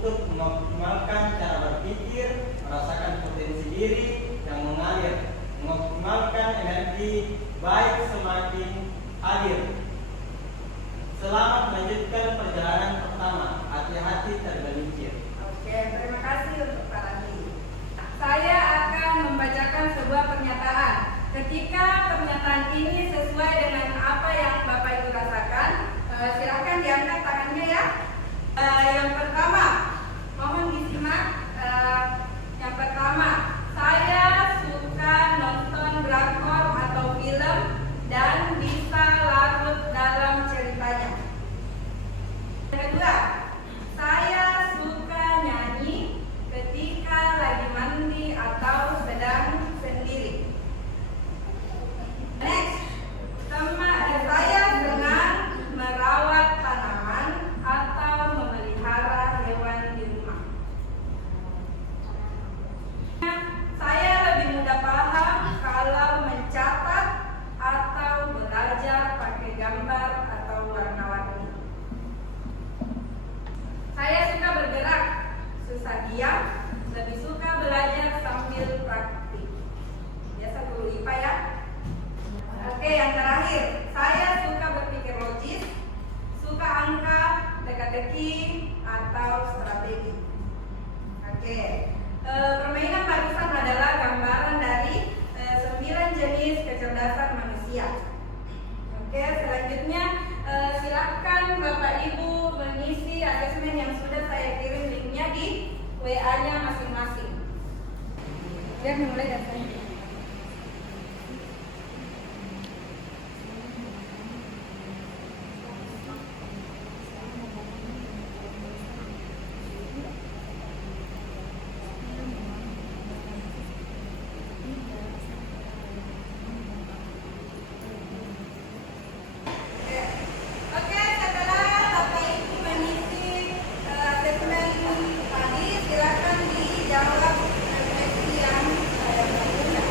untuk mengoptimalkan cara berpikir, merasakan potensi diri yang mengalir, mengoptimalkan energi baik semakin hadir. Selamat melanjutkan perjalanan pertama. Hati-hati tergelincir. Oke, terima kasih untuk Pak Randi. Saya akan membacakan sebuah pernyataan. Ketika pernyataan ini sesuai dengan apa yang Bapak Ibu rasakan, silakan diangkat tangannya ya. Yang pertama, mohon disimak. Yang pertama, saya suka nonton drakor atau film dan bisa larut dalam ceritanya. Yang kedua, saya suka nyanyi ketika lagi mandi atau sedang sendiri. Next, saya senang merawat tanaman atau memelihara hewan di rumah. Saya lebih mudah paham kalau mencatat atau belajar pakai gambar atau warna-warni. Saya suka bergerak, susah diam, lebih suka belajar sambil praktik. Biasa guru IPA ya. Oke, yang terakhir, saya suka berpikir logis, suka angka, teka-teki, atau strategi. Oke, permainan barusan adalah gambaran dari 9 jenis kecerdasan manusia. Oke, selanjutnya silakan Bapak Ibu mengisi asesmen yang sudah saya kirim linknya di WA-nya masing-masing. Ya, mulai dari saya. Oke, setelah Bapak Ibu mengisi asesmen tadi, silakan dijawab refleksi yang saya berikan.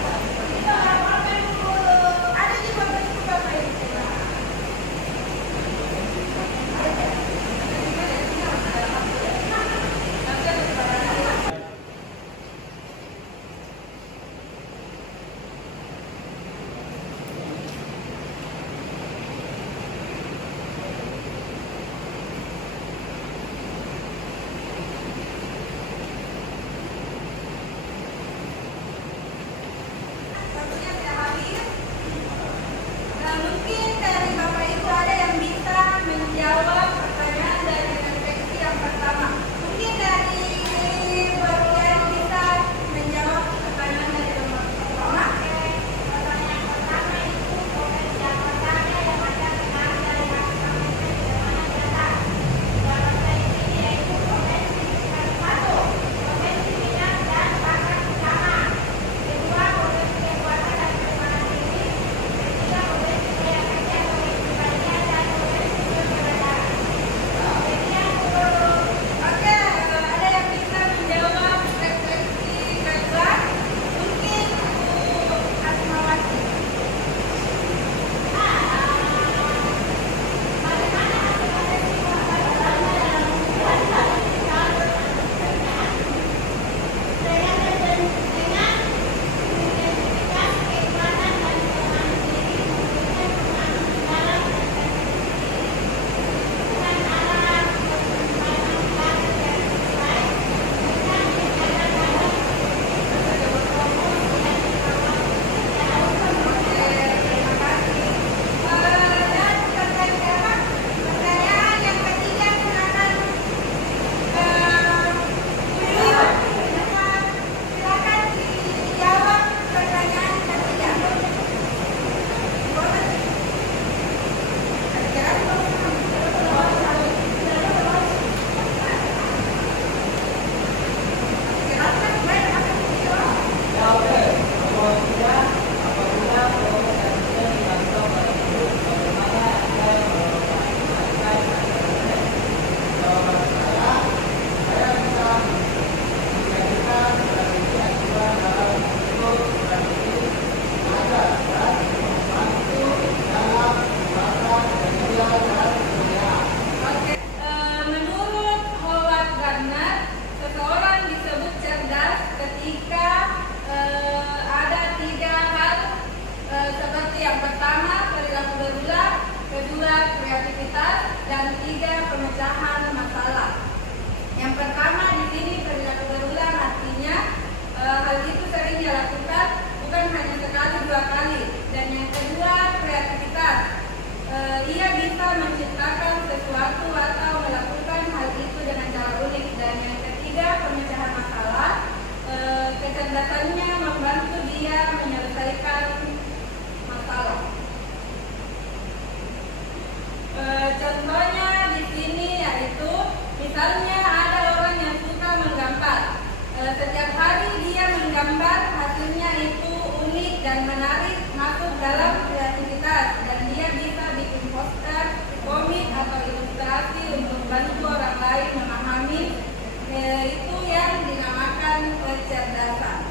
kecerdasan.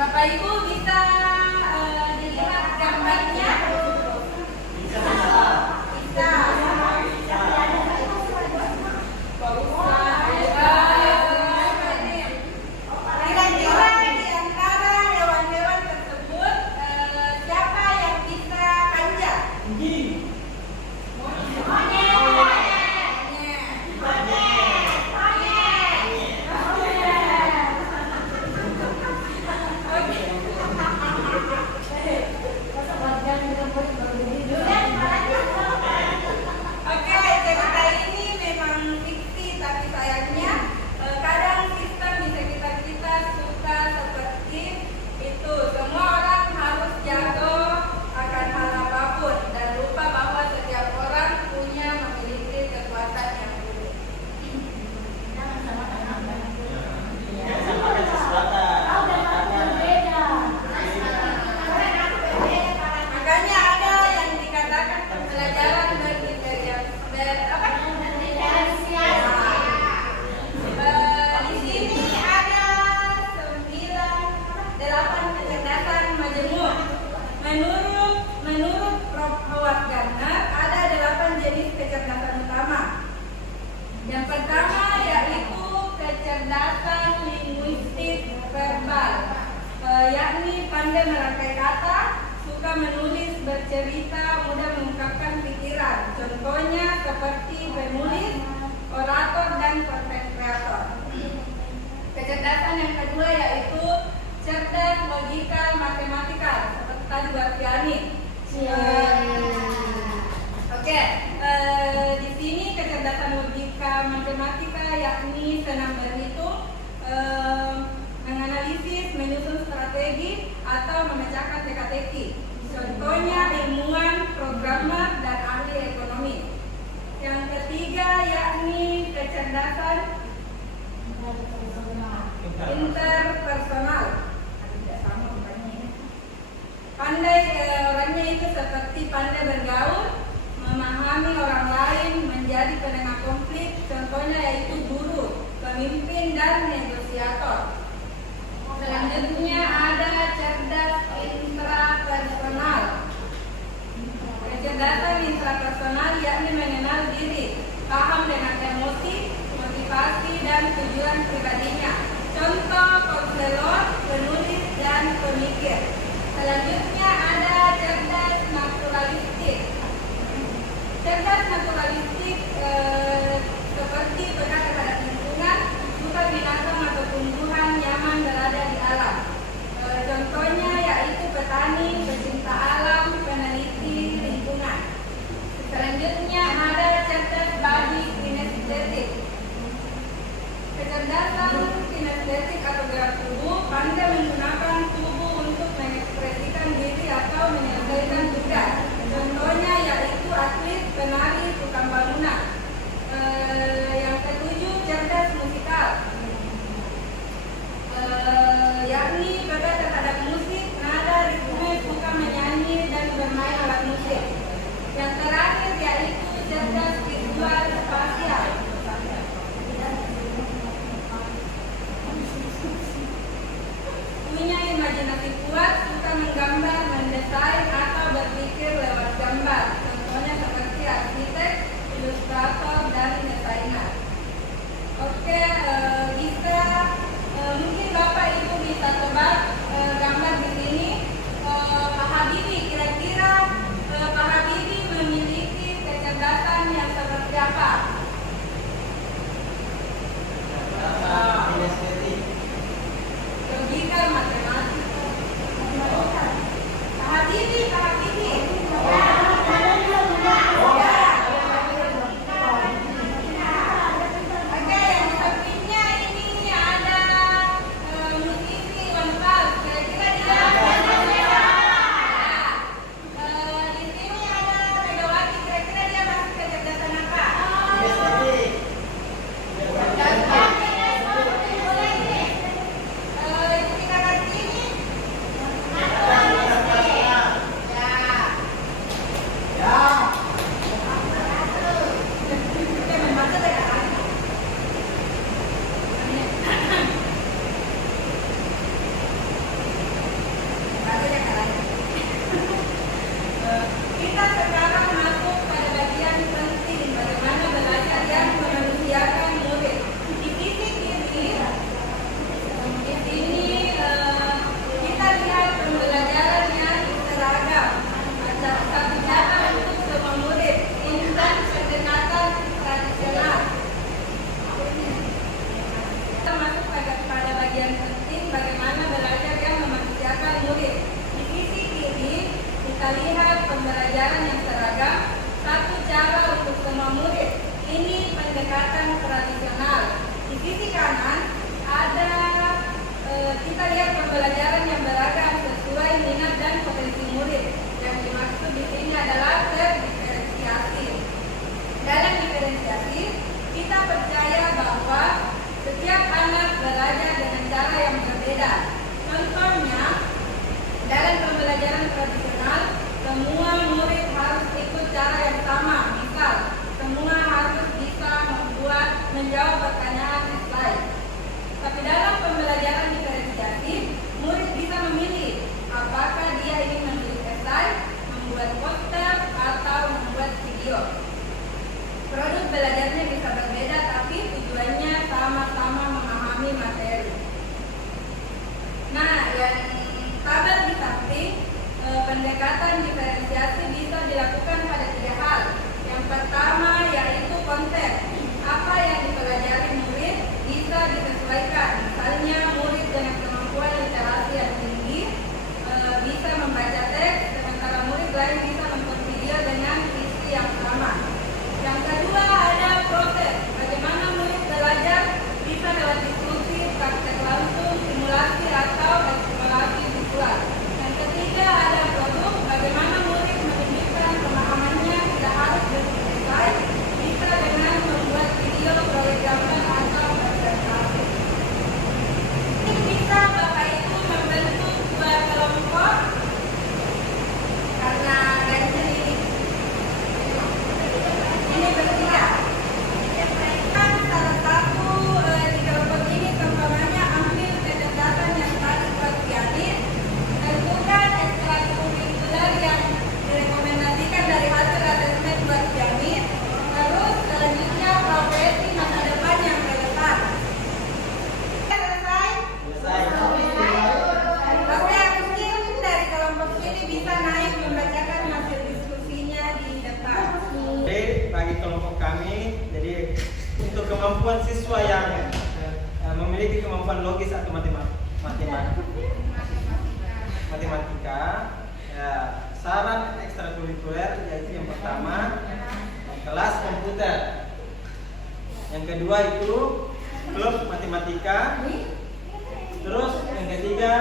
Bapak Ibu bisa dilihat gambarnya? Bisa. Bisa. Kira-kira di antara hewan-hewan tersebut siapa yang bisa panjat? Anjing. Oke, cerita ini memang fiksi, tapi sayangnya kadang sistem di sekitar kita suka seperti itu. Semua orang harus jago akan hal apapun dan lupa bahwa setiap orang punya memiliki kekuatan yang unik. Jangan samakan sesuatu. Makanya ada yang dikatakan pembelajaran di sini ada 8 kecerdasan majemuk. Menurut Prof. Howard Gardner ada 8 jenis kecerdasan utama. Yang pertama yaitu kecerdasan linguistik verbal, yakni pandai merangkai kata, suka menulis, bercerita, mudah mengungkapkan pikiran. Contohnya seperti penulis, orator, dan content creator. Kecerdasan yang kedua yaitu cerdas logika matematika, seperti tadi Bu Arfiani. Oke, di sini kecerdasan logika matematika yakni senang berhitung, menganalisis, menyusun strategi, atau memecahkan teka-teki. Contohnya ilmuwan, programmer, dan ahli ekonomi. Yang ketiga yakni kecerdasan interpersonal. Tidak sama bukannya ini. Pandai orangnya itu seperti pandai bergaul, memahami orang lain, menjadi penengah konflik. Contohnya yaitu guru, pemimpin, dan negosiator. Selanjutnya ada cerdas intrapersonal. Kecerdasan intrapersonal yakni mengenal diri, paham dengan emosi, motivasi, dan tujuan pribadinya. Contoh konselor, penulis, dan pemikir. Selanjutnya ada cerdas naturalistik. Cerdas naturalistik pendekatan tradisional. Di sisi kanan ada kita lihat pembelajaran yang beragam sesuai minat dan potensi murid. Yang dimaksud di sini adalah terdiferensiasi. Dalam diferensiasi, kita percaya bahwa setiap anak belajar dengan cara yang berbeda. Contohnya, dalam pembelajaran tradisional, semua murid harus ikut cara yang sama. Misal, semua harus bisa menjawab pertanyaan slide. Tapi dalam pembelajaran diferensiasi, murid bisa memilih apakah dia ingin menulis esai, membuat poster, atau membuat video. Produk belajarnya bisa berbeda, tapi tujuannya sama-sama memahami materi. Nah, yang tabel di samping, pendekatan diferensiasi bisa dilakukan pada 3 hal. Yang pertama yaitu konsep. Apa yang dipelajari murid bisa disesuaikan. Misalnya murid dengan kemampuan literasi yang tinggi bisa membaca teks, sementara murid lain bisa menonton video dengan visi yang sama. Yang kedua ada proses. Bagaimana murid belajar bisa lewat diskusi, praktek langsung, simulasi atau eksplorasi visual. Yang ketiga ada produk. Bagaimana murid menunjukkan pemahamannya tidak harus selesai, bisa dengan membuat video, proyek gambar atau presentasi. Ini bisa Bapak Ibu membentuk 2 kelompok karena gaji ini bertiga. Salah satu di kelompok ini contohnya ambil kecerdasan yang tadi buat pianis, tentukan ekstrakurikuler yang direkomendasikan dari hasil asesmen buat pianis, terus selanjutnya profesi masa depan yang relevan. Selesai? Oke, mungkin dari kelompok ini bisa naik membacakan hasil diskusinya di depan. Jadi bagi kelompok kami, jadi untuk kemampuan siswa yang memiliki kemampuan logis atau matematika, ya, saran ekstrakurikuler yaitu yang pertama kelas komputer, yang kedua itu klub matematika, terus yang ketiga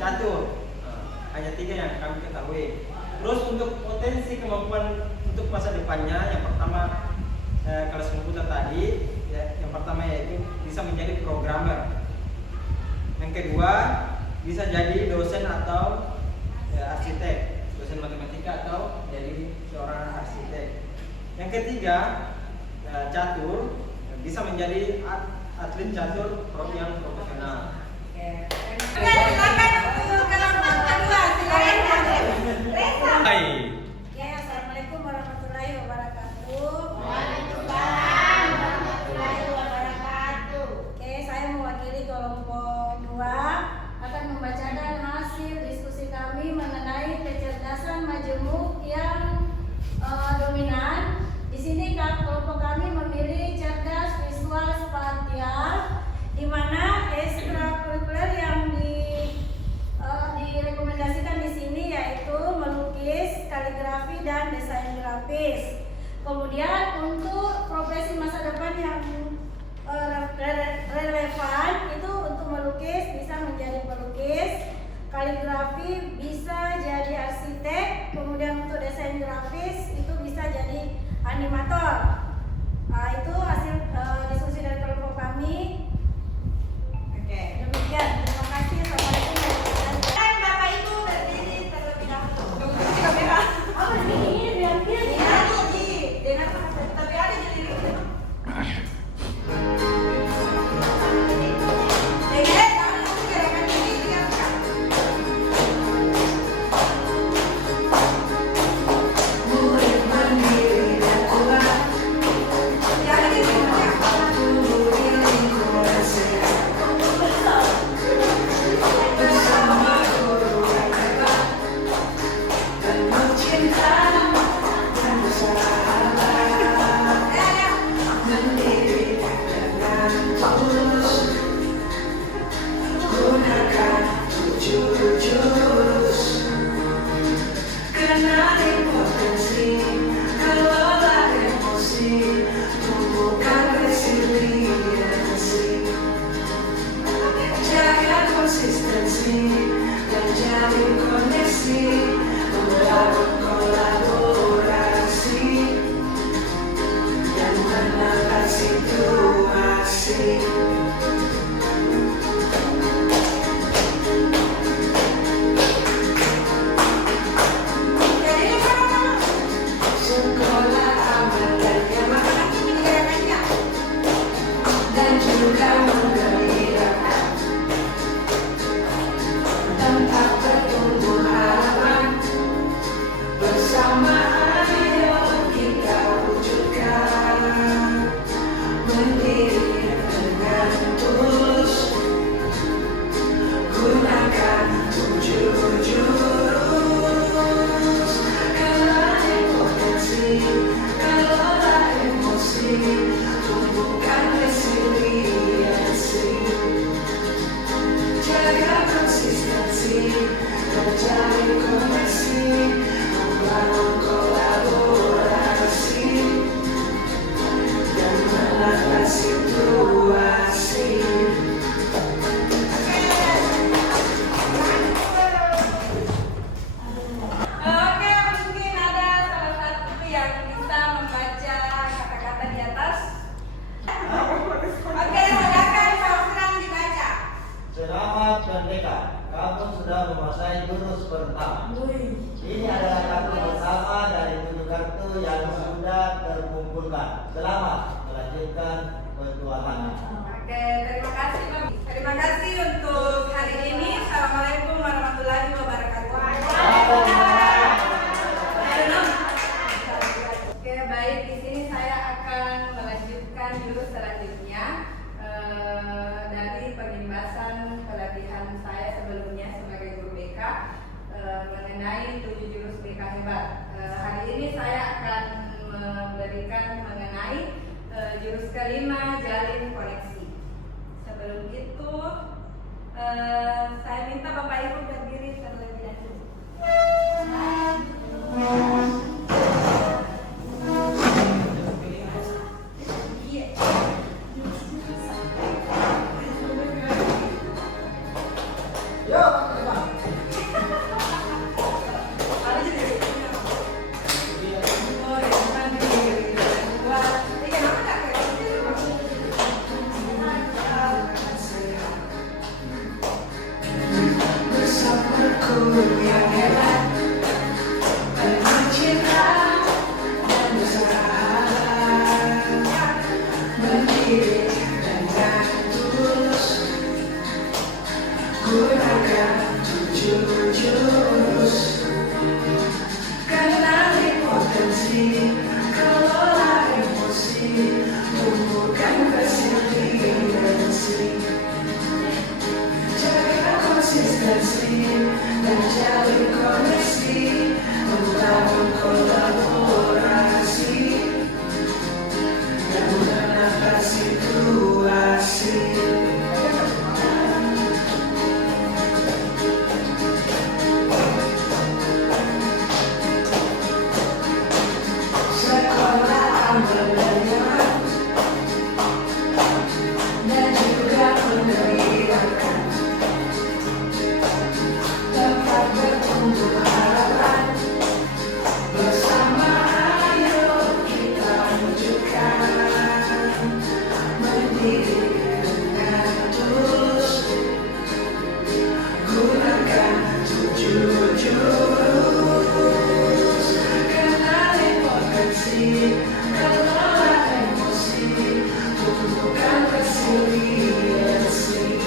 catur. Hanya 3 yang kami ketahui. Terus untuk potensi kemampuan untuk masa depannya, yang pertama kelas komputer tadi, ya, yang pertama yaitu bisa menjadi programmer. Yang kedua bisa jadi dosen atau arsitek, dosen matematika atau jadi seorang arsitek. Yang ketiga catur, bisa menjadi atlet catur yang profesional. Silakan untuk kelompok kedua, silakan. Reza. Hai. Ya, assalamualaikum warahmatullahi wabarakatuh. Waalaikumsalam warahmatullahi wabarakatuh. Oke, saya mewakili kelompok 2 akan membacakan hasil diskusi kami mengenai kecerdasan majemuk yang dominan. Di sini kelompok kami memilih cerdas visual spasial, di mana ekstrakurikuler yang direkomendasikan di sini yaitu melukis, kaligrafi, dan desain grafis. Kemudian untuk profesi masa depan yang relevan itu untuk melukis bisa menjadi pelukis, kaligrafi bisa jadi arsitek, kemudian untuk desain grafis itu bisa jadi animator. Itu hasil diskusi dari kelompok kami. Oke, demikian. Terima kasih. Assalamualaikum warahmatullahi wabarakatuh. Bapak Ibu berdiri terlebih dahulu. Oh, berdiri dengan tapi ada jadi Karena impotensi, kelola emosi, tumbuhkan resiliensi, jaga konsistensi dan jalin koneksi, membangun kolaborasi dan menangkan situasi. Sekolah aman dan nyaman dan juga menggembirakan, tempat bertumbuh harapan, bersama ayo kita wujudkan, mendidik dengan tulus, gunakan 7 jurus, kelola potensi, kelola emosi, tumbuhkan resiliensi, jaga konsistensi dan jalin koneksi, membangun kolaborasi dan menangkan situasi. Oke, mungkin ada salah satu yang bisa membaca kata-kata di atas. Oke, silakan Pak Usram dibaca. Selamat merdeka, kamu sudah menguasai jurus pertama. Ini adalah kartu pertama dari 7 kartu yang sudah terkumpulkan. Selamat melanjutkan petualangan. Oke, terima kasih Pak. Terima kasih untuk hari ini. Assalamualaikum warahmatullahi wabarakatuh. Oke, baik. Di sini saya akan melanjutkan jurus selanjutnya dari pengimbasan pelatihan saya sebelumnya sebagai guru BK mengenai 7 jurus BK hebat. Hari ini saya akan memberikan mengenai jurus kelima, jalin koneksi. Sebelum itu, saya minta Bapak Ibu berdiri terlebih dahulu. Bersamaku yang hebat, penuh cinta dan bersahabat, mendidik dengan tulus, gunakan 7 jurus, kenali potensi, kelola emosi, tumbuhkan resiliensi, jaga konsistensi dan jalin koneksi, membangun kolaborasi dan menangkan situasi. Sekolah aman dan nyaman dan juga menggembirakan, tempat bertumbuh harapan, bersama ayo kita wujudkan, mendidik dengan tulus, gunakan 7 jurus, kenali potensi, kelola emosi, tumbuhkan resiliensi,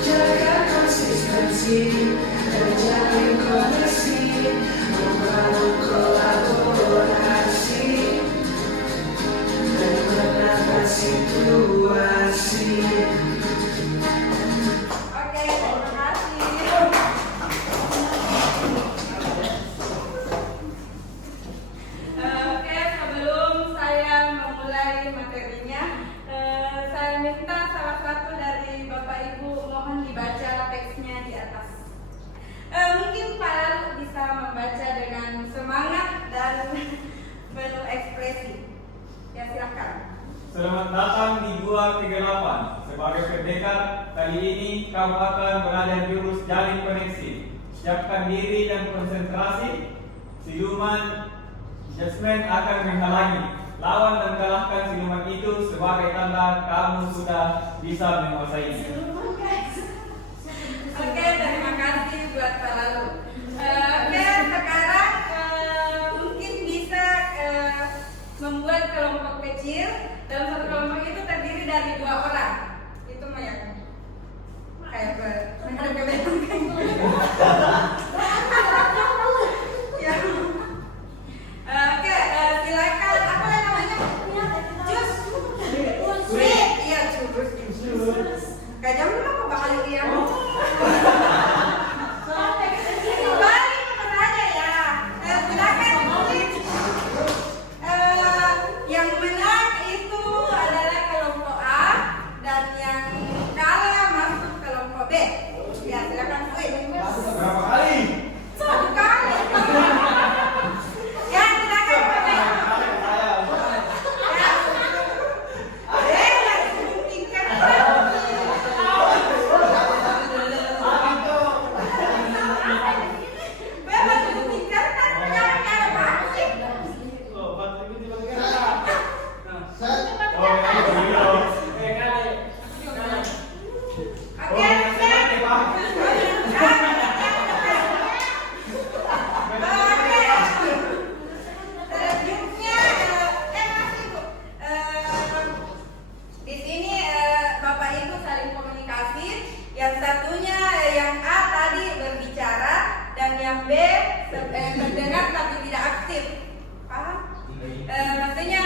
jaga konsistensi dan jalin koneksi, membangun kolaborasi dan menangkan situasi. Oke, terima kasih. Oke, sebelum saya memulai materinya, saya minta salah satu dari Bapak Ibu mohon dibaca teksnya di atas. Mungkin Pak Lalu bisa membaca dengan semangat dan penuh ekspresi. Ya, silakan. Selamat datang di Gua 38. Sebagai pendekat, kali ini kamu akan belajar jurus jalin koneksi. Siapkan diri dan konsentrasi. Siluman Jasmine akan menghalangi. Lawan dan kalahkan siluman itu sebagai tanda kamu sudah bisa menguasainya. Oke, terima kasih buat Pak Lalu. Oke, sekarang mungkin bisa membuat kelompok kecil. Dalam satu kelompok itu terdiri dari 2 orang. Itu mah yang kayak kebayangkan. Ya. Oke, silakan. Apa namanya? Jus. Iya, jus. Kayaknya apa bakal dia? Balik pertanyaan ya. Silakan. Yang menang itu adalah kelompok A dan yang kalah masuk kelompok B. Ya, silakan Win. Berapa kali? 1 kali. Ya, silakan Pak Ben. Di sini Bapak Ibu saling komunikasi. Yang satunya yang A tadi berbicara dan yang B mendengar tapi tidak aktif. Paham? Maksudnya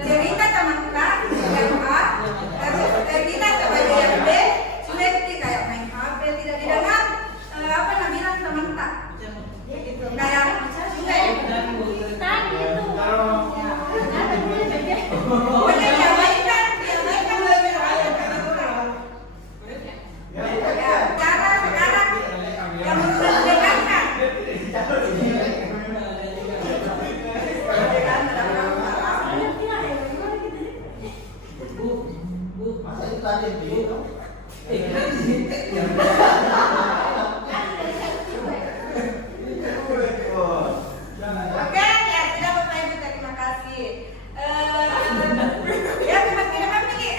cerita teman-teman yang A, terus kita sebagai yang B cuek kayak main HP tidak didengar. Apa namanya teman-teman? Gitu kayak cuek. Boleh diabaikan lebih lanjut. Cara sekarang yang mendengarkan. Masa itu tadi itu? Oke, ya sudah Bapak Ibu, terima kasih. Ya terima kasih.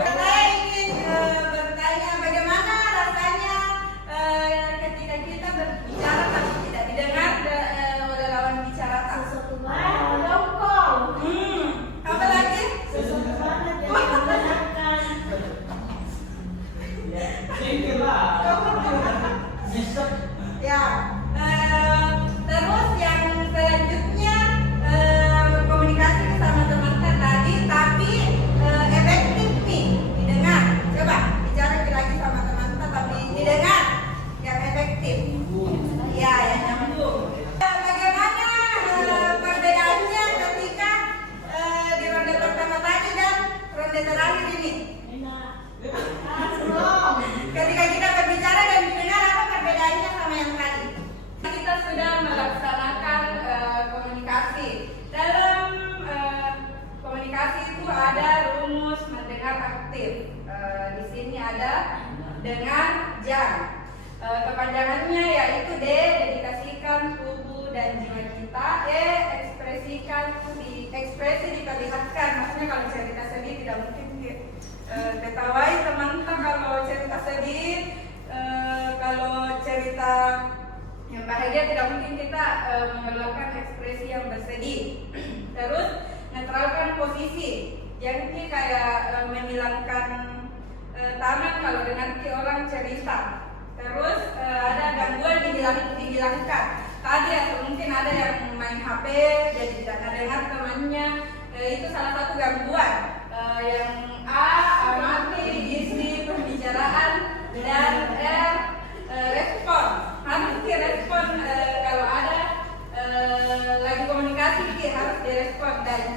Saya ingin bertanya bagaimana rasanya ketika kita berbicara tapi tidak didengar oleh lawan bicara. Apa lagi? Ya, terus yang selanjutnya komunikasi sama teman-teman tadi, tapi efektif nih didengar. Coba bicara lagi sama teman-teman tapi didengar yang efektif. Ya, yang nyambung. Bagaimana perbedaannya ketika di ronde pertama tadi dan ronde terakhir ini? Ketika kita berbicara dan didengar, apa perbedaannya sama yang tadi? Kita sudah melaksanakan komunikasi. Dalam komunikasi itu ada rumus mendengar aktif. Di sini ada dengan jam. Kepanjangannya yaitu D, dedikasikan tubuh dan jiwa kita. E, ekspresi diperlihatkan. Maksudnya kalau cerita sedih tidak mungkin ketawai teman-teman kalau cerita sedih. Kalau cerita yang bahagia tidak mungkin kita mengeluarkan ekspresi yang bersedih. Terus netralkan posisi. Jadi kayak menghilangkan tangan kalau dengan orang cerita. Terus ada gangguan dihilangkan. Tadi atau mungkin ada yang main HP jadi tidak dengar temannya. Itu salah satu gangguan. Yang A, amati isi pembicaraan dan respon. Harus direspon kalau ada lagi komunikasi harus direspon dan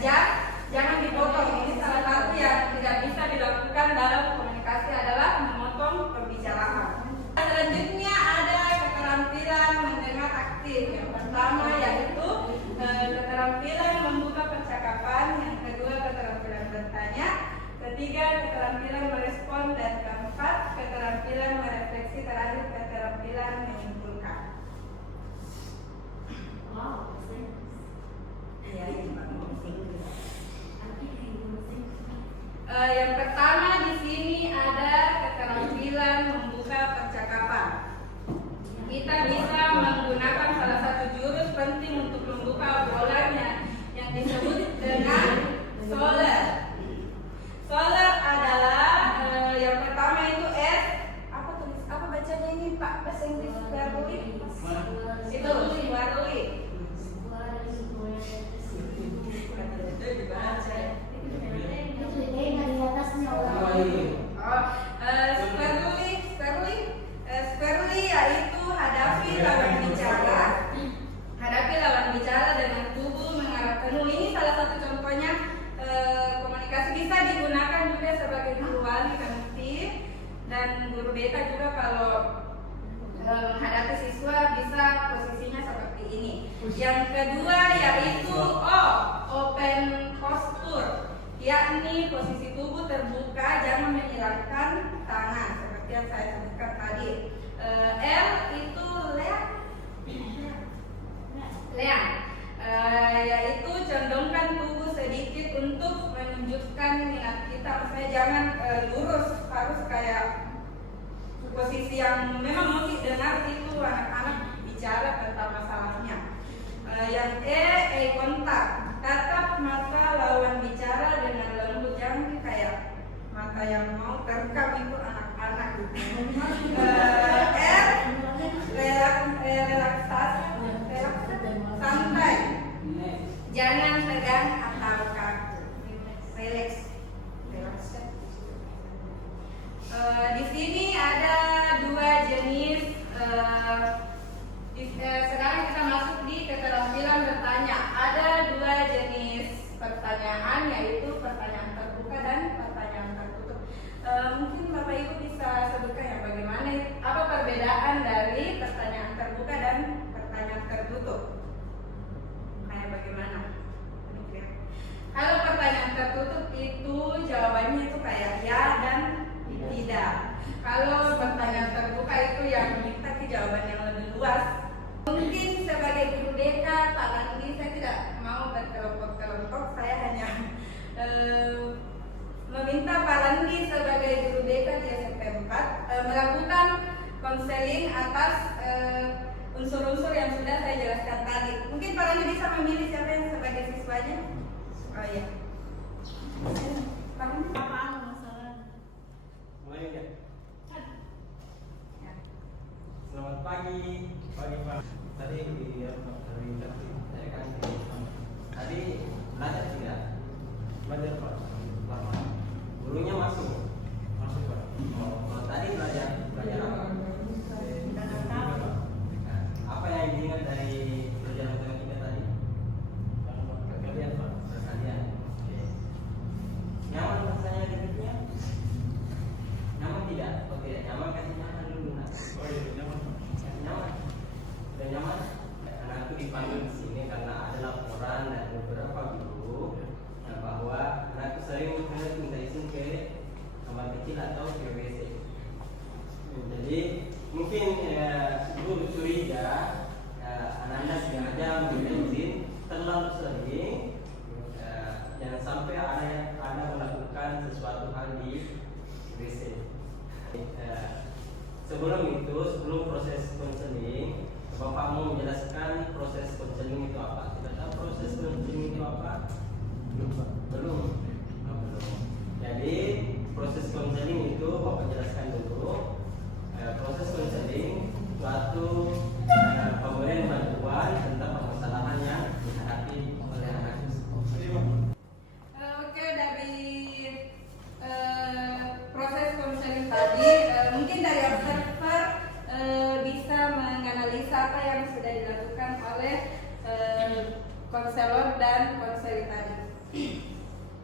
jangan dipotong. Ini salah satu yang tidak bisa dilakukan dalam komunikasi adalah memotong pembicaraan. Selanjutnya ada keterampilan mendengar aktif. Yang pertama yaitu keterampilan membuka percakapan ketiga, keterampilan merespon, dan keempat, keterampilan merefleksi, terakhir keterampilan menyimpulkan. Iya, ini yang pertama di sini ada keterampilan membuka percakapan. Kita bisa menggunakan salah satu jurus penting untuk membuka obrolan yang disebut dengan solar. Solar adalah yang pertama itu apa bacanya ini Pak bahasa Inggris verbally? Itu verbally. Sperli yaitu hadapi lawan bicara dengan tubuh mengarah penuh. Ini salah satu contohnya komunikasi, bisa digunakan juga sebagai guru wali kognitif dan guru BK juga kalau menghadapi siswa bisa posisinya seperti ini. Yang kedua yaitu open posture, yakni posisi tubuh terbuka, jangan menyilangkan tangan seperti yang saya sebutkan tadi. L itu leang, yaitu condongkan tubuh sedikit untuk menunjukkan minat kita. Maksudnya jangan lurus, harus kayak posisi yang memang mau didengar itu anak-anak bicara tentang masalahnya. Yang eye contact, tatap mata lawan bicara dengan lembut, jangan kayak mata yang mau terekam itu anak-anak. Relaksasi, santai, jangan tegang atau kaku. Relax. Di sini ada dua jenis. Sekarang kita masuk di keterampilan bertanya. Ada dua jenis pertanyaan, yaitu pertanyaan terbuka dan pertanyaan tertutup. Mungkin Bapak Ibu bisa sebutkan ya bagaimana apa perbedaan dari pertanyaan terbuka dan pertanyaan tertutup? Kayak bagaimana? Kalau pertanyaan tertutup itu jawabannya itu kayak ya dan tidak. Kalau pertanyaan terbuka itu yang minta ke jawaban yang lebih luas. Mungkin sebagai guru BK, Pak Landi, saya tidak mau berkelompok-kelompok, saya hanya meminta Pak Landi sebagai guru BK di SMP 4 melakukan konseling atas unsur-unsur yang sudah saya jelaskan tadi. Mungkin Pak Landi bisa memilih siapa yang sebagai siswanya? Oh iya. Pak Landi, apaan masalah? Mulai ya. Selamat pagi Pak. Tadi tadi belajar tidak? Belajar Pak. Gurunya masuk Pak. Oh, tadi belajar apa? Apa yang diingat dari pelajaran kita tadi? Kalian Pak. Kalian. Nyaman rasanya duduknya? Nyaman tidak? Oke, nyaman kasih nyaman dulu. Oh iya, nyaman. Sudah nyaman? Karena aku dipanggil di sini karena ada laporan dari beberapa guru bahwa anakku sering minta izin ke kamar kecil atau ke WC. Jadi mungkin guru curiga anak-anak sengaja minta izin terlalu sering, jangan sampai ada melakukan sesuatu hal di WC. Sebelum proses konseling, Bapak mau menjelaskan proses konseling itu apa? Tidak tahu proses konseling itu apa? Belum. Jadi proses konseling itu Bapak jelaskan dulu. Proses konseling suatu pemberian bantuan tentang permasalahan yang dihadapi oleh anak. Oke, dari proses konseling tadi, mungkin dari observer bisa menganalisa apa yang sudah dilakukan oleh konselor dan konseli tadi.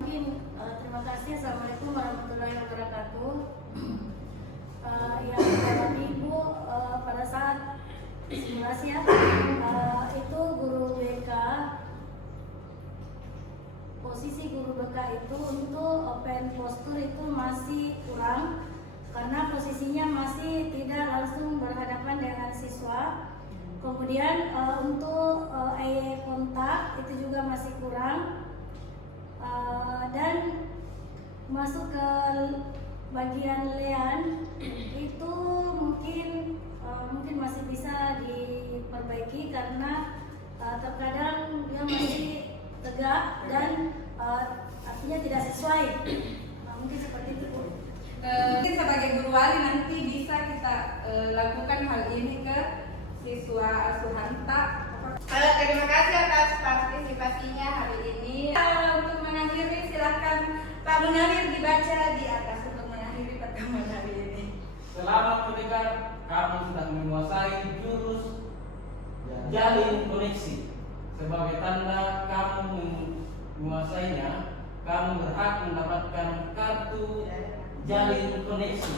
Mungkin terima kasih. Assalamualaikum warahmatullahi wabarakatuh. Yang Bapak Ibu, pada saat simulasi ya, itu guru BK, posisi guru BK Luka itu untuk open posture itu masih kurang karena posisinya masih tidak langsung berhadapan dengan siswa. Kemudian untuk eye kontak itu juga masih kurang. Dan masuk ke bagian lean itu mungkin masih bisa diperbaiki karena terkadang dia masih tegak dan artinya tidak sesuai. Mungkin seperti itu. Mungkin sebagai guru wali nanti bisa kita lakukan hal ini ke siswa asuhan tak. Terima kasih atas partisipasinya hari ini. Untuk mengakhiri silakan Pak Munawir dibaca di atas untuk mengakhiri pertemuan hari ini. Selamat pendekar, kamu sudah menguasai jurus jalin koneksi. Sebagai tanda kamu menguasainya, kamu berhak mendapatkan kartu jalin koneksi.